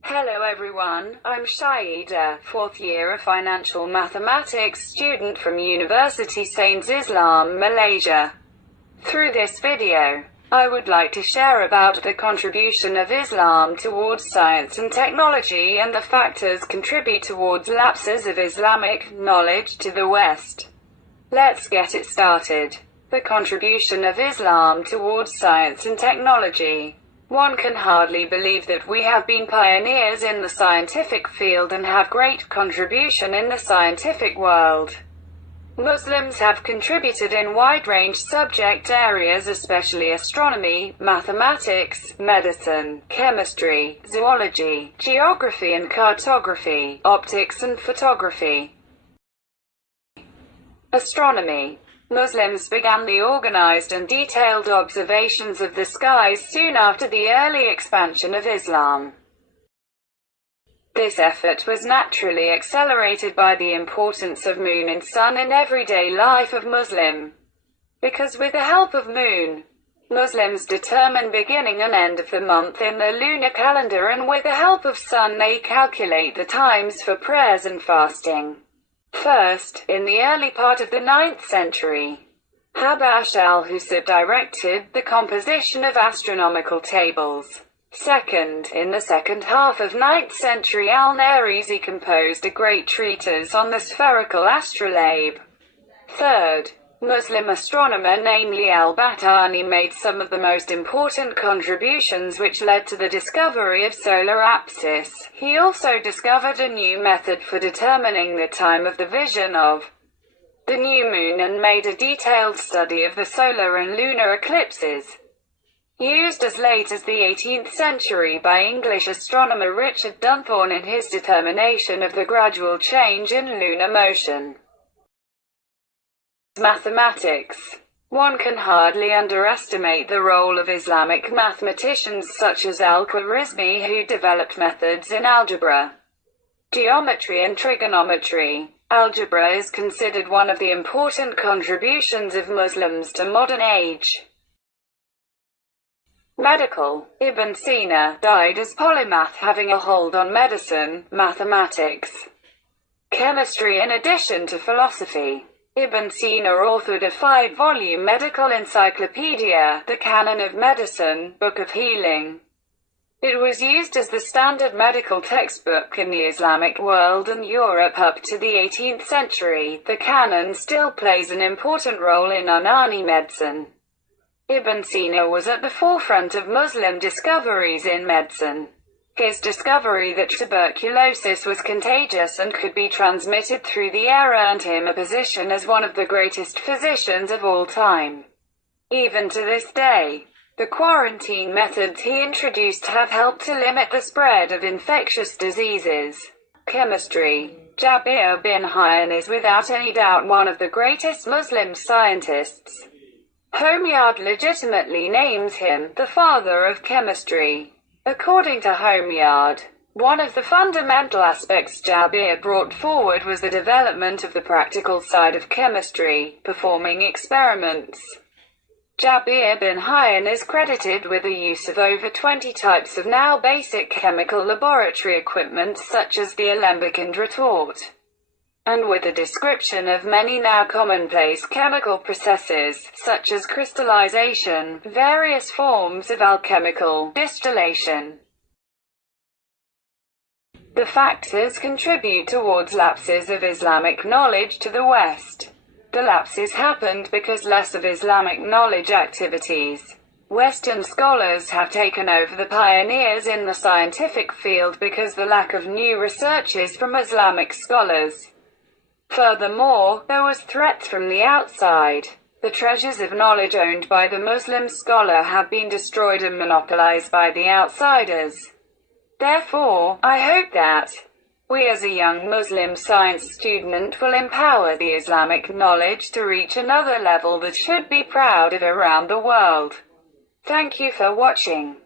Hello everyone, I'm Shaida, 4th year of financial mathematics student from University Sains Islam, Malaysia. Through this video, I would like to share about the contribution of Islam towards science and technology and the factors contribute towards lapses of Islamic knowledge to the West. Let's get it started. The contribution of Islam towards science and technology. One can hardly believe that we have been pioneers in the scientific field and have great contribution in the scientific world. Muslims have contributed in wide-range subject areas, especially astronomy, mathematics, medicine, chemistry, zoology, geography and cartography, optics and photography. Astronomy. Muslims began the organized and detailed observations of the skies soon after the early expansion of Islam. This effort was naturally accelerated by the importance of moon and sun in everyday life of Muslim. Because with the help of moon, Muslims determine beginning and end of the month in the lunar calendar, and with the help of sun they calculate the times for prayers and fasting. First, in the early part of the 9th century, Habash al-Husab directed the composition of astronomical tables. Second, in the second half of 9th century, al-Narizi composed a great treatise on the spherical astrolabe. Third, Muslim astronomer namely al-Battani made some of the most important contributions which led to the discovery of solar apsis. He also discovered a new method for determining the time of the vision of the new moon and made a detailed study of the solar and lunar eclipses. Used as late as the 18th century by English astronomer Richard Dunthorne in his determination of the gradual change in lunar motion. Mathematics. One can hardly underestimate the role of Islamic mathematicians such as al-Khwarizmi, who developed methods in algebra, geometry and trigonometry. Algebra is considered one of the important contributions of Muslims to modern age. Medical. Ibn Sina died as polymath, having a hold on medicine, mathematics, chemistry in addition to philosophy. Ibn Sina authored a 5-volume medical encyclopedia, the Canon of Medicine, Book of Healing. It was used as the standard medical textbook in the Islamic world and Europe up to the 18th century. The Canon still plays an important role in Unani medicine. Ibn Sina was at the forefront of Muslim discoveries in medicine. His discovery that tuberculosis was contagious and could be transmitted through the air earned him a position as one of the greatest physicians of all time. Even to this day, the quarantine methods he introduced have helped to limit the spread of infectious diseases. Chemistry. Jabir bin Hayyan is without any doubt one of the greatest Muslim scientists. Homeyard legitimately names him the father of chemistry. According to Homeyard, one of the fundamental aspects Jabir brought forward was the development of the practical side of chemistry, performing experiments. Jabir bin Hayyan is credited with the use of over 20 types of now basic chemical laboratory equipment such as the alembic and retort, and with a description of many now commonplace chemical processes, such as crystallization, various forms of alchemical distillation. The factors contribute towards lapses of Islamic knowledge to the West. The lapses happened because less of Islamic knowledge activities. Western scholars have taken over the pioneers in the scientific field because the lack of new researches from Islamic scholars. Furthermore, there was threats from the outside. The treasures of knowledge owned by the Muslim scholar have been destroyed and monopolized by the outsiders. Therefore, I hope that we as a young Muslim science student will empower the Islamic knowledge to reach another level that should be proud of around the world. Thank you for watching.